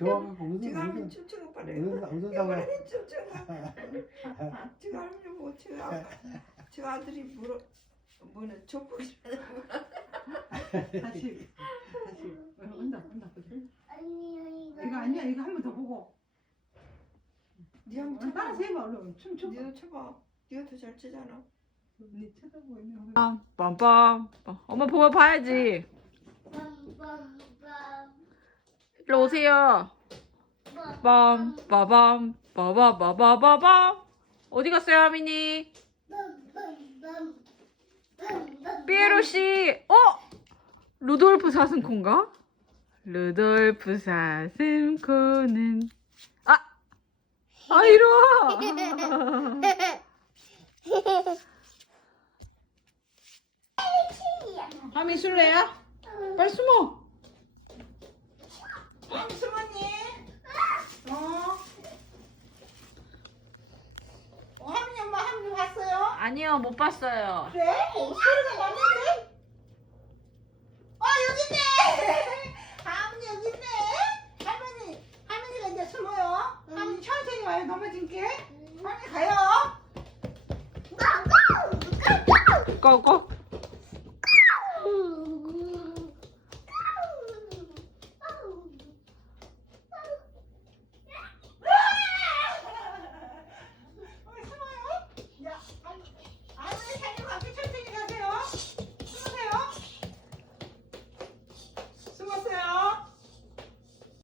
웃음 춤추고 빨리. 웃음 웃음 이거 사고 빨리 춤추고. 지금 할머니 뭐 지금 아, 지금 아들이 물어 뭐는 족보기 다시 다시 어, 온다 온다 보자 이거 아니야 이거 한 번 더 보고 니 한번 어, 쳐봐. 따라서 해봐 얼른 춤춰 니도 쳐봐. 니가 더 잘 치잖아. 언니 쳐다보고 있네 빰빰. 엄마 보면 봐야지. 일로 오세요. 빰, 빠밤, 빠바바바바밤. 어디 갔어요, 하민이? 삐에로 씨, 어? 루돌프 사슴코인가? 루돌프 사슴코는 아, 아 이리 와. 하민 술래야? 빨리 숨어. 아니 수모님. 어. 어, 할머니 엄마 할머니 왔어요? 아니요, 못 봤어요. 그래? 소리가 났는데? 어 여기 있네. 할머니 여기 있네. 할머니 할머니가 이제 숨어요. 할머니 천천히 와요. 넘어질게. 할머니 가요. 꺼, 꺼.